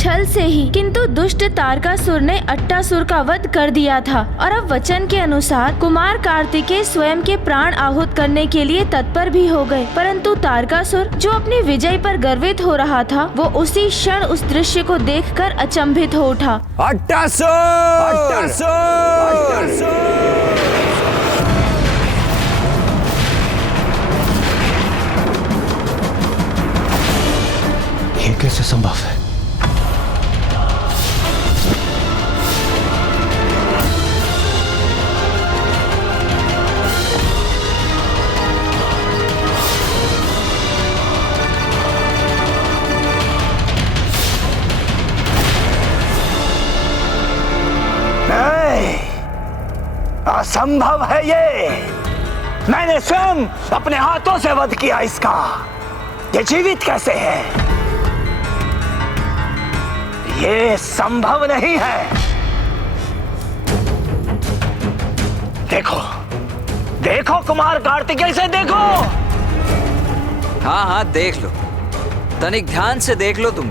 छल से ही, किंतु दुष्ट तारकासुर ने अट्टासुर का वध कर दिया था और अब वचन के अनुसार कुमार कार्तिकेय स्वयं के प्राण आहूत करने के लिए तत्पर भी हो गए। परंतु तारकासुर जो अपनी विजय पर गर्वित हो रहा था, वो उसी क्षण उस दृश्य को देखकर अचंभित हो उठा। अट्टासुर! ये कैसे संभव है? असंभव है ये। मैंने स्वयं अपने हाथों से वध किया इसका। ये जीवित कैसे है? ये संभव नहीं है। देखो देखो कुमार कार्तिकेय से देखो। हाँ हाँ देख लो, तनिक ध्यान से देख लो तुम।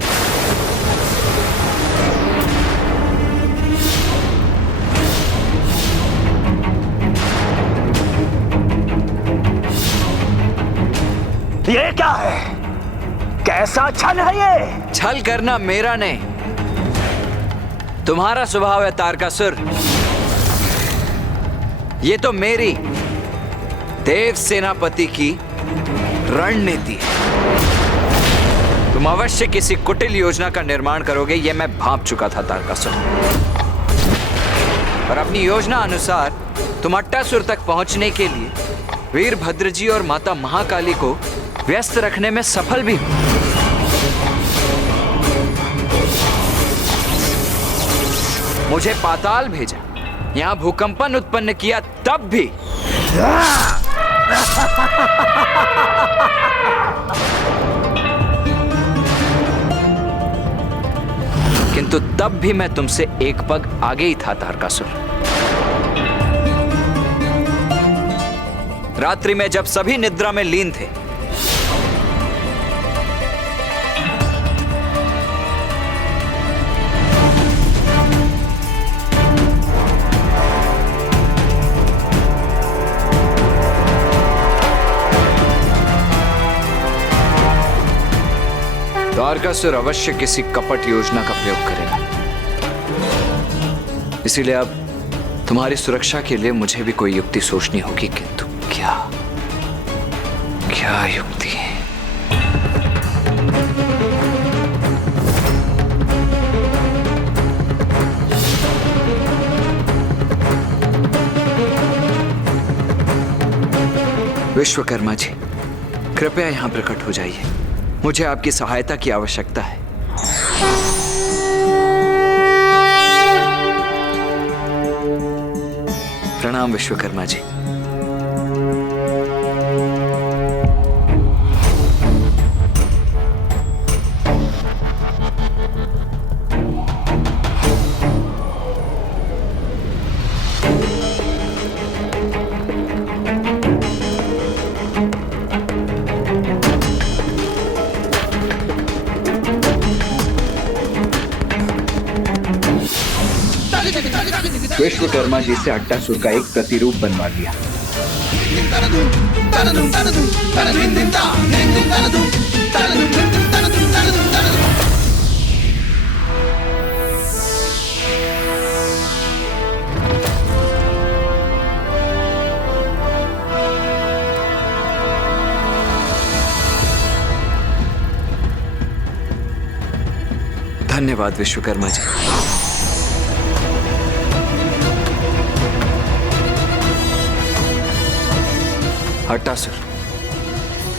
ये क्या है? कैसा छल है ये? छल करना मेरा नहीं, तुम्हारा स्वभाव है तारकासुर। ये तो मेरी देव सेनापति की रणनीति है। तुम अवश्य किसी कुटिल योजना का निर्माण करोगे, ये मैं भांप चुका था तारकासुर। और अपनी योजना अनुसार तुम अट्टासुर तक पहुंचने के लिए वीरभद्र जी और माता महाकाली को व्यस्त रखने में सफल भी हो। मुझे पाताल भेजा, यहां भूकंपन उत्पन्न किया, तब भी किंतु तब भी मैं तुमसे एक पग आगे ही था तारकासुर। रात्रि में जब सभी निद्रा में लीन थे, तारकासुर अवश्य किसी कपट योजना का प्रयोग करेगा। इसीलिए अब तुम्हारी सुरक्षा के लिए मुझे भी कोई युक्ति सोचनी होगी, किंतु क्या क्या युक्ति है? विश्वकर्मा जी, कृपया यहां प्रकट हो जाइए। मुझे आपकी सहायता की आवश्यकता है। प्रणाम विश्वकर्मा जी। विश्वकर्मा जी से अट्टासुर का एक प्रतिरूप बनवा लिया। धन्यवाद विश्वकर्मा जी। अट्टासुर,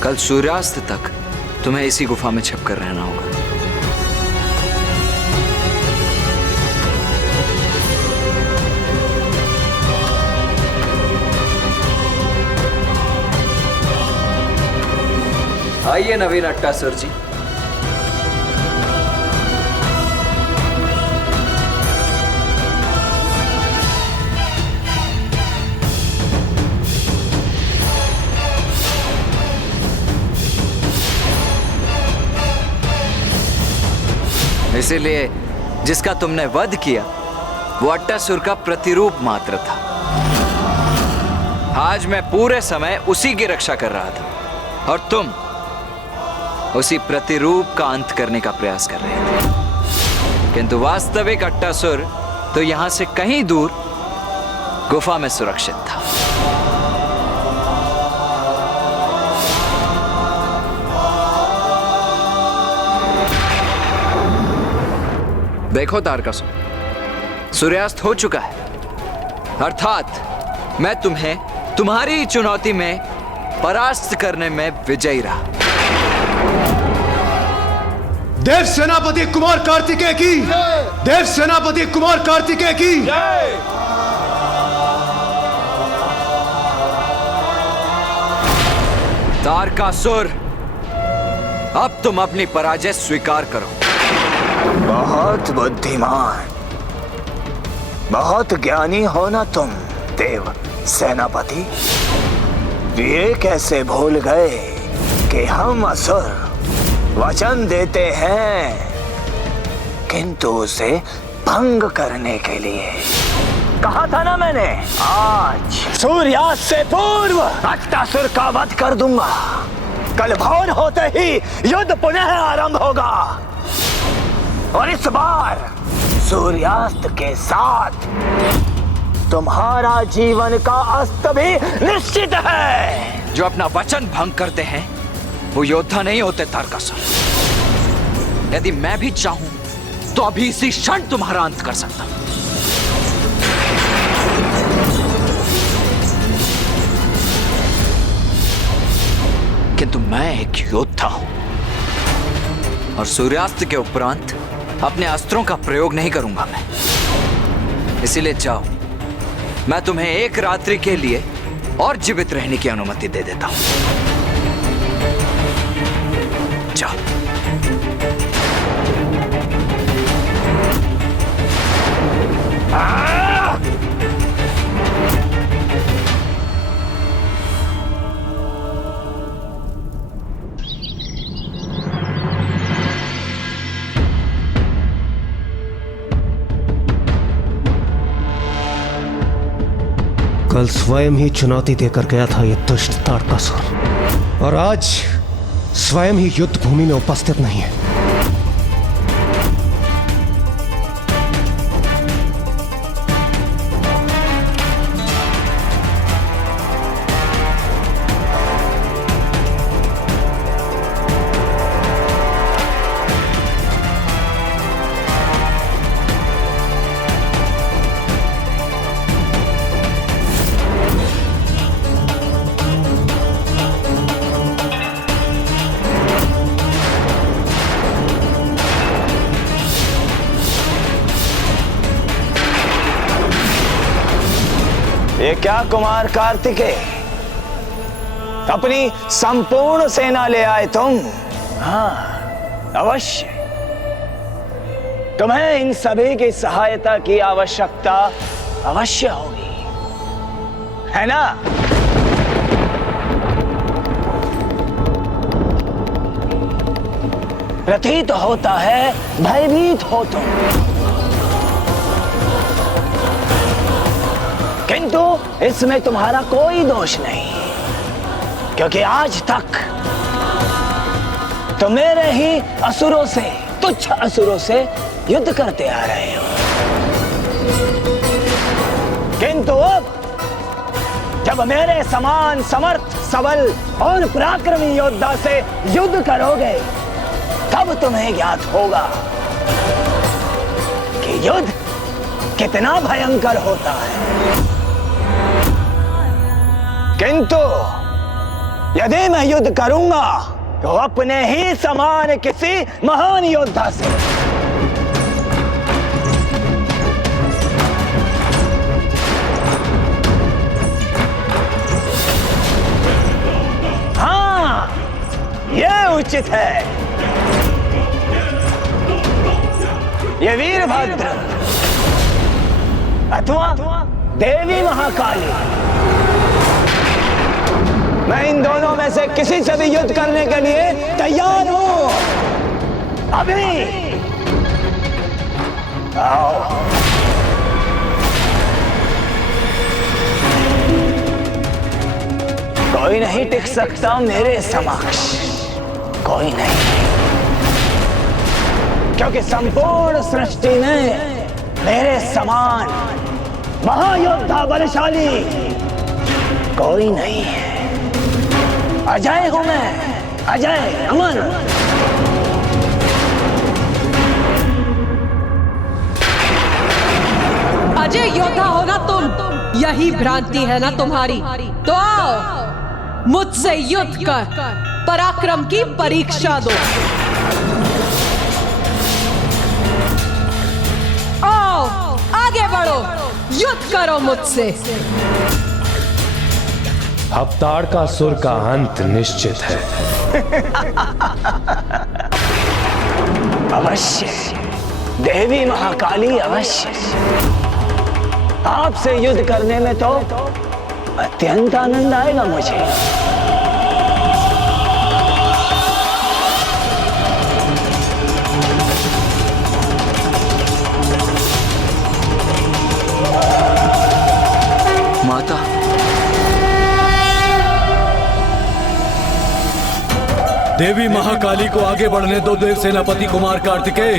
कल सूर्यास्त तक तुम्हें इसी गुफा में छिपकर रहना होगा। आइए नवीन अट्टासुर जी। इस इसीलिए जिसका तुमने वध किया वो अट्टासुर का प्रतिरूप मात्र था। आज मैं पूरे समय उसी की रक्षा कर रहा था और तुम उसी प्रतिरूप का अंत करने का प्रयास कर रहे थे। किंतु वास्तविक अट्टासुर तो यहां से कहीं दूर गुफा में सुरक्षित था। देखो तारकासुर, सूर्यास्त हो चुका है, अर्थात मैं तुम्हें तुम्हारी चुनौती में परास्त करने में विजयी रहा। देव सेनापति कुमार कार्तिकेय की, देव सेनापति कुमार कार्तिकेय की। तारकासुर, अब तुम अपनी पराजय स्वीकार करो। बहुत बुद्धिमान, बहुत ज्ञानी हो ना तुम देव सेनापति। ये कैसे भूल गए कि हम असुर वचन देते हैं किंतु उसे भंग करने के लिए। कहा था ना मैंने, आज सूर्यास्त से पूर्व अट्टासुर का वध कर दूंगा। कल भोर होते ही युद्ध पुनः आरंभ होगा और इस बार सूर्यास्त के साथ तुम्हारा जीवन का अस्त भी निश्चित है। जो अपना वचन भंग करते हैं वो योद्धा नहीं होते तारकासुर। यदि मैं भी चाहूं तो अभी इसी क्षण तुम्हारा अंत कर सकता हूं। किंतु मैं एक योद्धा हूं और सूर्यास्त के उपरांत अपने अस्त्रों का प्रयोग नहीं करूंगा मैं। इसीलिए जाओ, मैं तुम्हें एक रात्रि के लिए और जीवित रहने की अनुमति दे देता हूं। जाओ। कल स्वयं ही चुनौती देकर गया था ये दुष्ट तारकासुर और आज स्वयं ही युद्ध भूमि में उपस्थित नहीं है। ये क्या कुमार कार्तिकेय, अपनी संपूर्ण सेना ले आए तुम? हाँ, अवश्य। तुम्हें इन सभी की सहायता की आवश्यकता अवश्य होगी, है ना? प्रतीत होता है भयभीत हो तुम, किंतु इसमें तुम्हारा कोई दोष नहीं, क्योंकि आज तक तुम मेरे ही असुरों से, तुच्छ असुरों से युद्ध करते आ रहे हो। किंतु अब जब मेरे समान समर्थ, सबल और पराक्रमी योद्धा से युद्ध करोगे, तब तुम्हें ज्ञात होगा कि युद्ध कितना भयंकर होता है। किंतु यदि मैं युद्ध करूंगा तो अपने ही समान किसी महान योद्धा से। हाँ, यह उचित है। ये वीरभद्र अथवा देवी महाकाली, मैं इन दोनों में से किसी से भी युद्ध करने के लिए तैयार हूं। अभी आओ। कोई नहीं टिक सकता मेरे समक्ष, कोई नहीं, क्योंकि संपूर्ण सृष्टि में मेरे समान महायोद्धा बलशाली कोई नहीं है। अजय हूं मैं, अजय अमर। अजय योद्धा हो ना तुम, यही भ्रांति है ना तुम्हारी। तो आओ मुझसे युद्ध कर पराक्रम की परीक्षा दो। आओ आगे बढ़ो, युद्ध करो मुझसे। अब ताड़कासुर का अंत निश्चित है। अवश्य देवी महाकाली, अवश्य। आपसे युद्ध करने में तो अत्यंत आनंद आएगा मुझे। माता, देवी महाकाली को आगे बढ़ने दो देव सेनापति कुमार कार्तिकेय।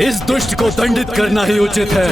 इस दुष्ट को दंडित करना ही उचित है।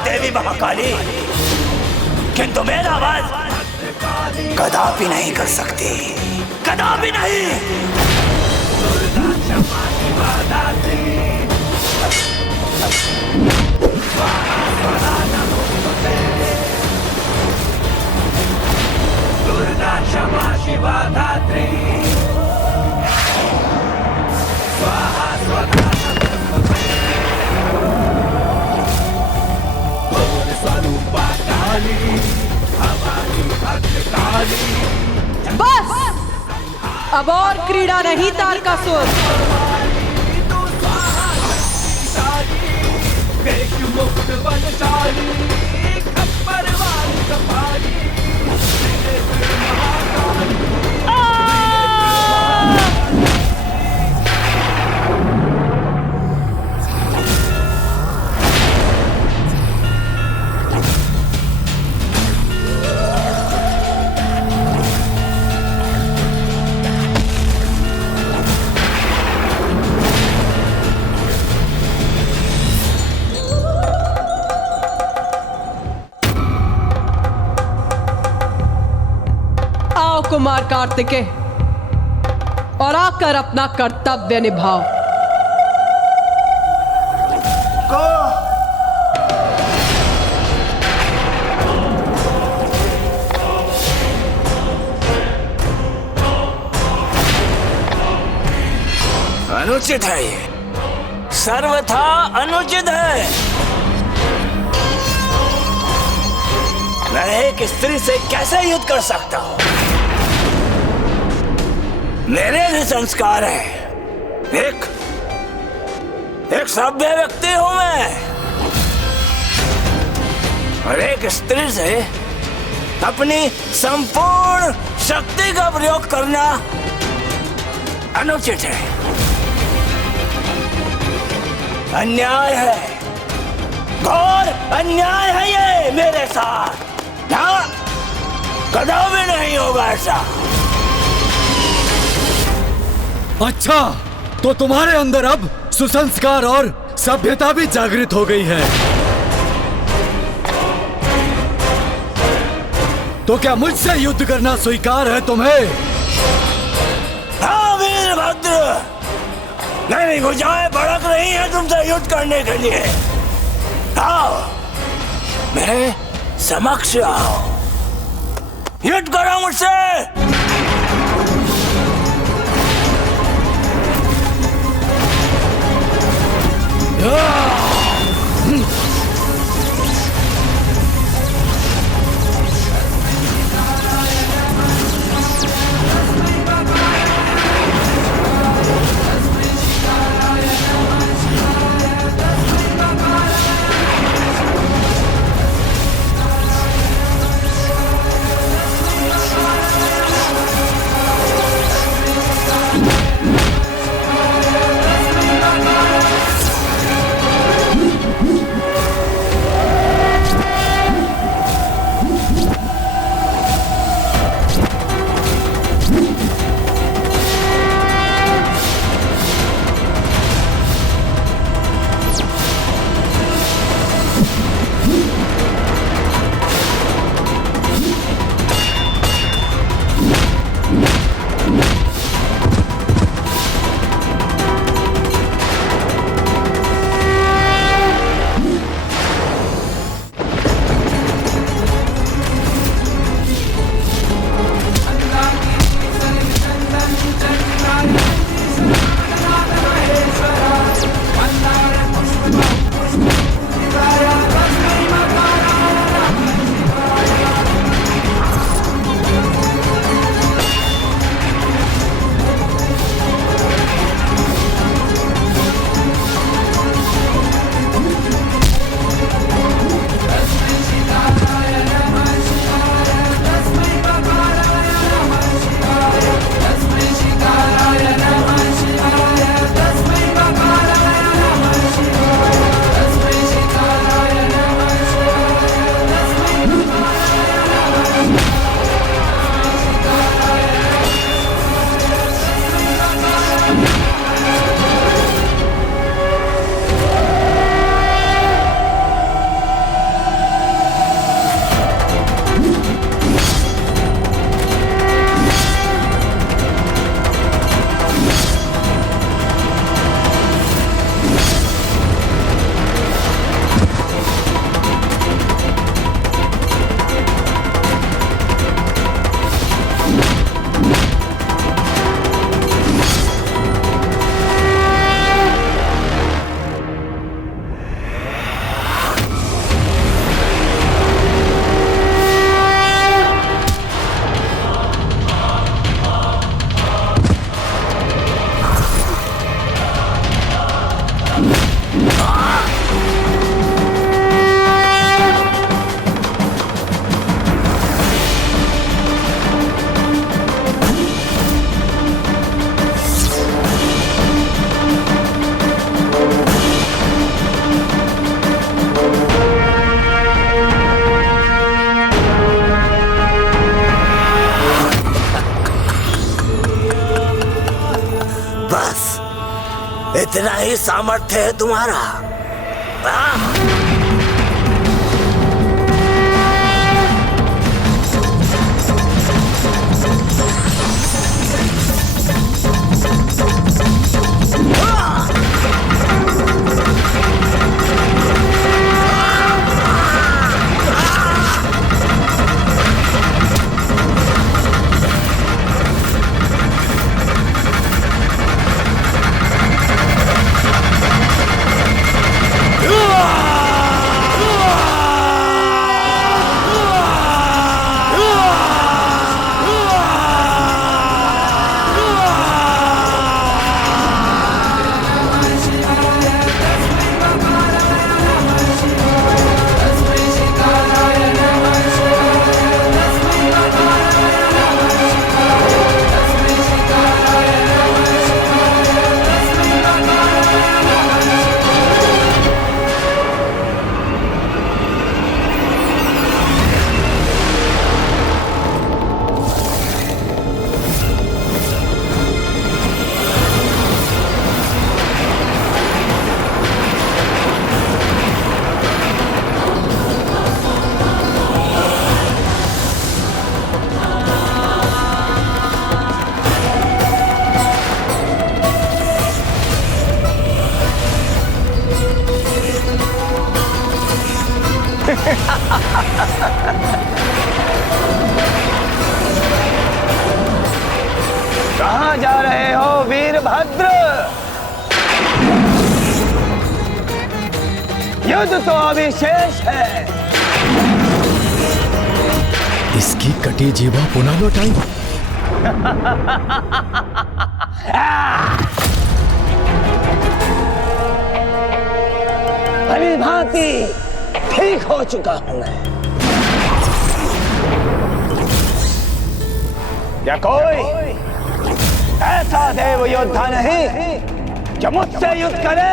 देवी महाकाली, किंतु मेरा वध कदापि नहीं कर सकती, कदापि नहीं। दुर्गा क्षमा शिवा धात्री, स्वाहा स्वधा स्वरूपा काली, हमारी भक्त काली। बस अब और क्रीड़ा नहीं तारकासुर। मुक्त बलशाली, खप्पर वाली कपाली, कुमार कार्तिकेय और आकर अपना कर्तव्य निभाओ। अनुचित है, ये सर्वथा अनुचित है। मैं एक स्त्री से कैसे युद्ध कर सकता हूं? मेरे भी संस्कार है। एक सभ्य व्यक्ति हूं मैं, और एक स्त्री से अपनी संपूर्ण शक्ति का प्रयोग करना अनुचित है, अन्याय है, घोर अन्याय है ये मेरे साथ। ना, कदापि नहीं होगा ऐसा। अच्छा, तो तुम्हारे अंदर अब सुसंस्कार और सभ्यता भी जागृत हो गई है। तो क्या मुझसे युद्ध करना स्वीकार है तुम्हें? हाँ वीरभद्र, मेरी भुजाएं भड़क रही हैं तुमसे युद्ध करने के लिए। आओ, मेरे समक्ष आओ, युद्ध करो मुझसे। इतना ही सामर्थ्य है तुम्हारा? कहाँ जा रहे हो वीरभद्र? युद्ध तो अभी शेष है। इसकी कटी जीवा पुनः लौटाई। भली भांति ठीक हो चुका हूं मैं। क्या कोई ऐसा देव योद्धा नहीं जो मुझसे युद्ध करे?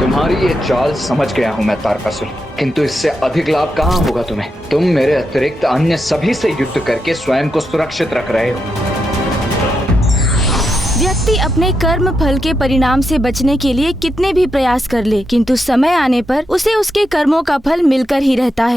तुम्हारी ये चाल समझ गया हूं मैं तारकासुर, किंतु इससे अधिक लाभ कहां होगा तुम्हें? तुम मेरे अतिरिक्त अन्य सभी से युद्ध करके स्वयं को सुरक्षित रख रहे हो। व्यक्ति अपने कर्म फल के परिणाम से बचने के लिए कितने भी प्रयास कर ले, किंतु समय आने पर उसे उसके कर्मों का फल मिलकर ही रहता है।